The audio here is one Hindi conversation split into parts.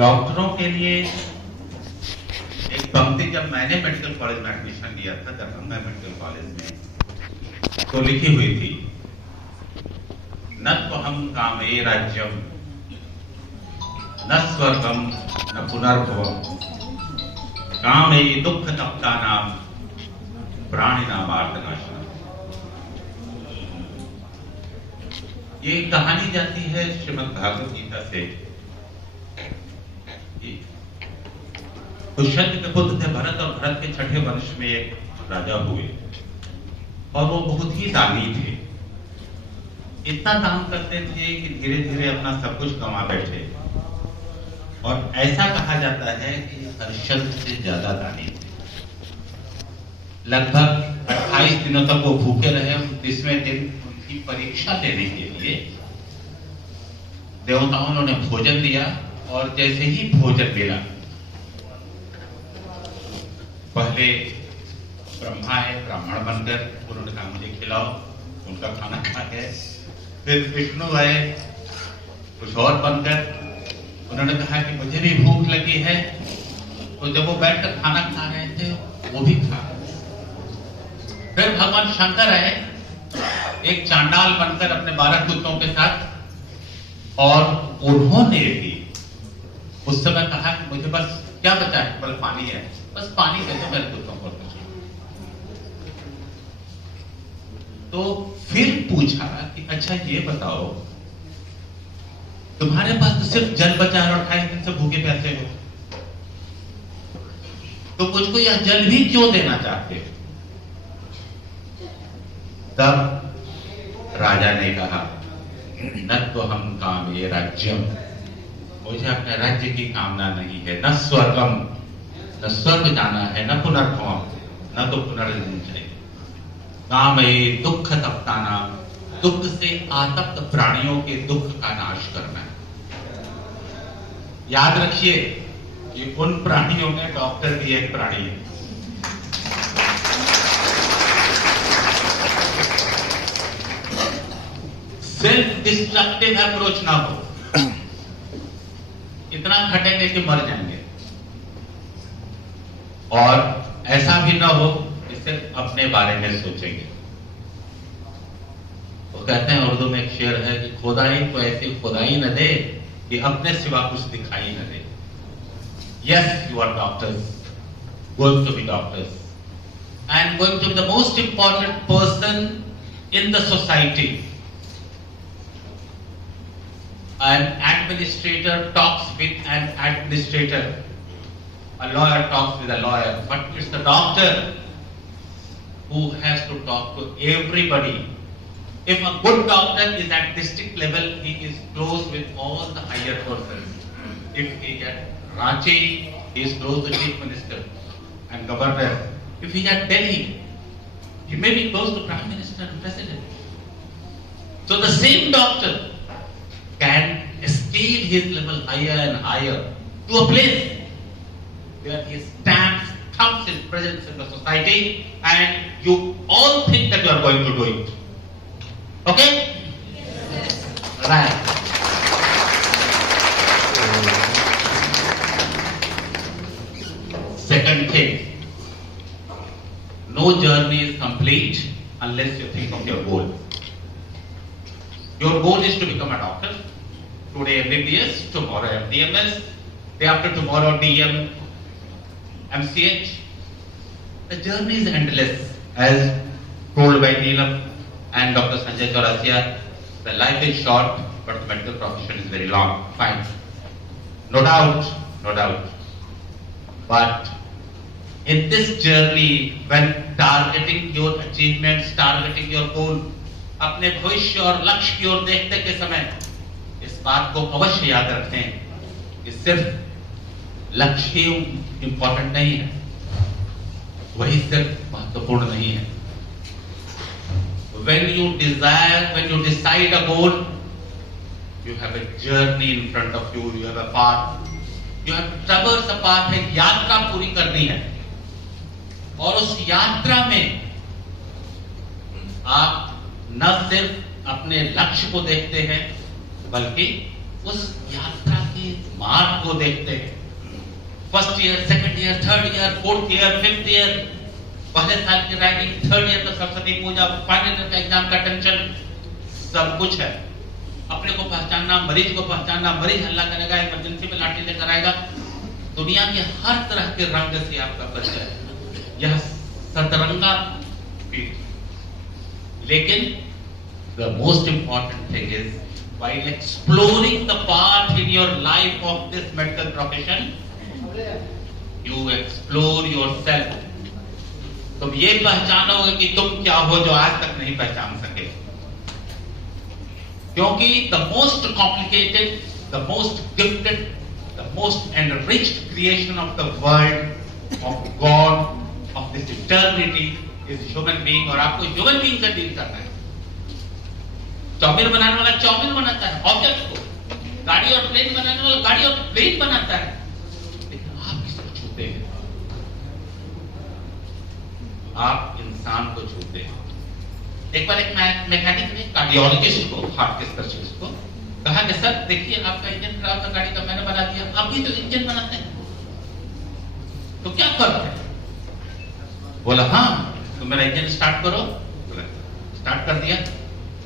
डॉक्टरों के लिए एक पंक्ति जब मैंने मेडिकल कॉलेज में एडमिशन लिया था, दरभंगा मेडिकल कॉलेज में, तो लिखी हुई थी, न त्वहं कामे राज्यम न स्वर्गम न पुनर्भवम कामे दुख तप्तानाम प्राणिनामार्तनाशनम। ये कहानी जाती है श्रीमद् भागवत गीता से। दुष्यंत के पुत्र थे भरत, और भरत के छठे वंश में एक राजा हुए, और वो बहुत ही दानी थे। इतना दान करते थे कि धीरे धीरे अपना सब कुछ कमा बैठे, और ऐसा कहा जाता है कि हरिश्चंद्र से ज्यादा दानी थे। लगभग 28 दिनों तक वो भूखे रहे। 29वें दिन उनकी परीक्षा लेने के लिए देवताओं ने भोजन दिया, और जैसे ही भोजन मिला, पहले ब्रह्मा है ब्राह्मण बनकर, उन्होंने कहा मुझे खिलाओ, उनका खाना खा गए। फिर विष्णु आए कुछ और बनकर, उन्होंने कहा कि मुझे भी भूख लगी है, तो जब वो बैठकर खाना खा रहे थे वो भी खा। फिर भगवान शंकर आए एक चांडाल बनकर अपने 12 कुत्तों के साथ, और उन्होंने भी उस समय कहा कि मुझे बस क्या बचा है, बस पानी है, बस पानी दे दो मेरे कुत्तों को। तो फिर पूछा कि अच्छा ये बताओ, तुम्हारे पास तो सिर्फ जल बचा है और 28 दिन से भूखे प्यासे हो, तो मुझको यह जल भी क्यों देना चाहते हो? तब राजा ने कहा, न तो हम कामे राज्यम, मुझे अपने राज्य की कामना नहीं है, न स्वर्गम, न स्वर्ग जाना है, न पुनर्भवम, न तो पुनर्जन्म चाहिए, कामे दुख तप्ताना, दुख से आतप्त प्राणियों के दुख का नाश करना है। याद रखिए कि उन प्राणियों में डॉक्टर भी एक प्राणी है। सेल्फ डिस्ट्रक्टिव अप्रोच ना हो, इतना घटेंगे कि मर जाएंगे, और ऐसा भी ना हो कि सिर्फ अपने बारे में सोचेंगे। वो कहते हैं उर्दू में एक शेर है कि खुदाई को ऐसी खुदाई न दे कि अपने सिवा कुछ दिखाई न दे। Yes, you are doctors, going to be doctors, and going to be the most important person in the society. An administrator talks with an administrator, a lawyer talks with a lawyer, but it's the doctor who has to talk to everybody. If a good doctor is at district level, he is close with all the higher persons. If he at Ranchi, he is close to chief minister and governor. If he at Delhi, he may be close to prime minister and president. So the same doctor can scale his level higher and higher to a place where he stands, thumbs his presence in the society, and you all think that you are going to do it. Okay? Yes. Right. Second thing, no journey is complete unless you think of your goal. Your goal is to become a doctor. Today MBBS, tomorrow MDMS, day after tomorrow DM, MCH. The journey is endless, as told by Neelam and Dr. Sanjay Chaurasia. The life is short, but the medical profession is very long. Fine, no doubt, no doubt. But in this journey, when targeting your achievements, targeting your goal, अपने भविष्य और लक्ष्य की ओर देखते के समय इस बात को अवश्य याद रखें कि सिर्फ लक्ष्य ही इंपॉर्टेंट नहीं है, वही सिर्फ महत्वपूर्ण नहीं है। When you desire, when you decide a goal, you have a journey in front of you, you have a path, you have to traverse a path, एक यात्रा पूरी करनी है, और उस यात्रा में आप न सिर्फ अपने लक्ष्य को देखते हैं, बल्कि उस यात्रा के मार्क को देखते हैं। First year, second year, third year, fourth year, fifth year, पहले साल की रैंकिंग, थर्ड ईयर का सरस्वती पूजा, फाइनल ईयर का एग्जाम का टेंशन, सब कुछ है। अपने को पहचानना, मरीज को पहचानना, मरीज हल्ला करेगा, इमरजेंसी में लाठी लेकर आएगा, दुनिया के हर तरह के रंग से आपका परिचय है। यह सतरंगा पीढ़ी। लेकिन the most important thing is while exploring the path in your life of this medical profession, you explore yourself. तुम ये पहचानोगे कि तुम क्या हो जो आज तक नहीं पहचान सके, क्योंकि the most complicated, the most gifted, the most enriched creation of the world, of God, of this eternity is human being, और आपको human being से डील करना है। चाउमीन बनाने वाला चाउमीन बनाता है ऑब्जेक्ट को, गाड़ी और प्लेन बनाने वाला गाड़ी और प्लेन बनाता है, लेकिन आप किसको छूते हैं? आप इंसान को छूते हैं। एक बार एक मैकेनिक ने कार्डियोलॉजिस्ट को, हार्ट के स्पेशलिस्ट को कहा कि सर देखिए आपका इंजन खराब था गाड़ी का, मैंने बना दिया, आप भी तो इंजन बनाते हैं, तो क्या फर्क है? बोला हाँ, तो मेरा इंजन स्टार्ट करो। बोला स्टार्ट कर दिया।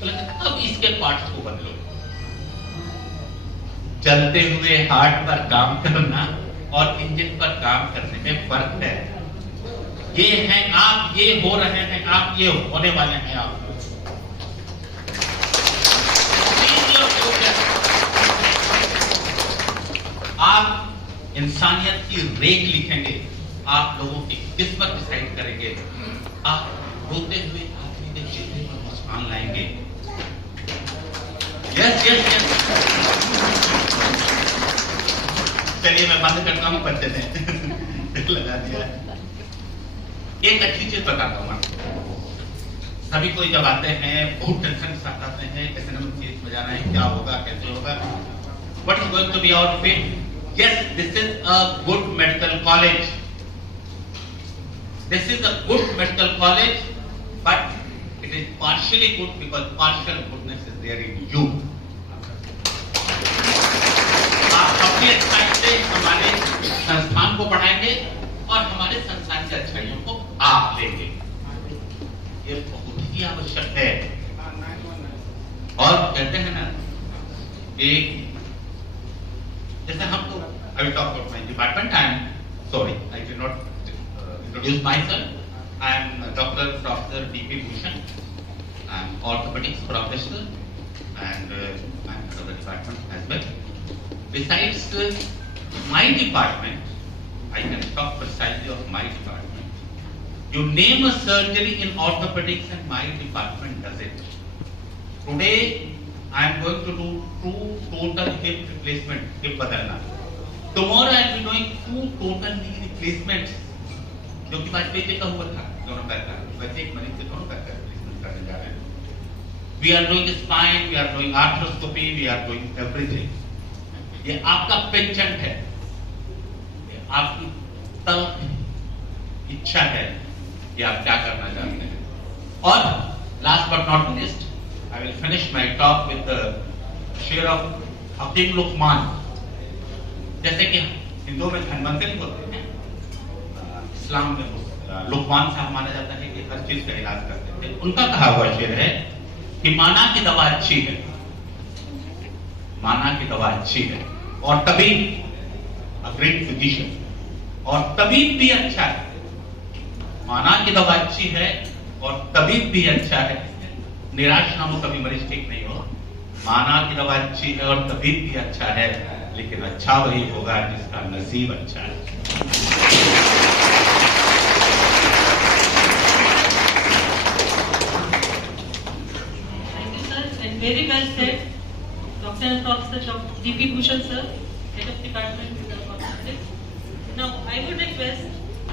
बोला अब इसके पार्ट्स को बदलो। चलते हुए हार्ट पर काम करना और इंजन पर काम करने में फर्क है। ये हैं आप, ये हो रहे हैं आप, ये होने वाले हैं आप। आप इंसानियत की रेख लिखेंगे, आप लोगों की किस्मत डिसाइड करेंगे। आप रोते हुए आदमी के चेहरे पर मुस्कान लाएंगे। Yes yes yes. चलिए मैं बंद करता हूँ, बच्चे ने लगा दिया। एक अच्छी चीज बताता हूँ आपको। सभी कोई जब आते हैं बहुत टेंशन के साथ आते हैं, कैसे नंबर सीरीज में जाना है, क्या होगा, कैसे होगा, what is going to be our fate? Yes, this is a good medical college. This is a good medical college, but it is partially good because partial goodness is there in you. आप अपनी अच्छाई से हमारे संस्थान को बढ़ाएंगे और हमारे संस्थान की अच्छाइयों को आप लेंगे। ये बहुत ही आवश्यक है। और कहते हैं ना कि जैसे हम तो I will talk about my department. I did not introduce myself. I am Dr. Professor D.P. Bhushan. I am orthopedics professor and I am head of the department as well. Besides my department, I can talk precisely of my department. You name a surgery in orthopedics and my department does it. Today, I am going to do 2 total hip replacement, hip badalna. Tomorrow I will be doing 2 total knee replacements, जो कि वाजपेयी जी का हुआ था, दोनों पैर का। वैसे एक मरीज से दोनों पैर का रिप्लेसमेंट करने जा रहे हैं। We are doing spine, we are doing arthroscopy, we are doing everything. ये आपका पेशेंट है, ये आपकी तलब इच्छा है कि आप क्या करना चाहते हैं। और last but not least, I will finish my talk with the share of Hakim Luqman. जैसे कि हिंदुओं में धनवंतरी बोलते हैं, इस्लाम में लुकमान साहब माना जाता है कि हर चीज का इलाज करते थे। उनका कहा हुआ शेर है कि माना की दवा अच्छी है, माना की दवा अच्छी है, और तबीब, अ ग्रेट फिजिशियन, और तबीब भी अच्छा है। माना की दवा अच्छी है और तबीब भी अच्छा है। निराश ना हो, कभी मरीज ठीक नहीं हो। माना की दवा अच्छी है और तबीब भी अच्छा है, लेकिन अच्छा वही होगा जिसका नसीब अच्छा है। Thank you, sir, and very well said, Dr. and Professor D.P. Bhushan, sir, Head of Department of Orthopedics. Now, I would request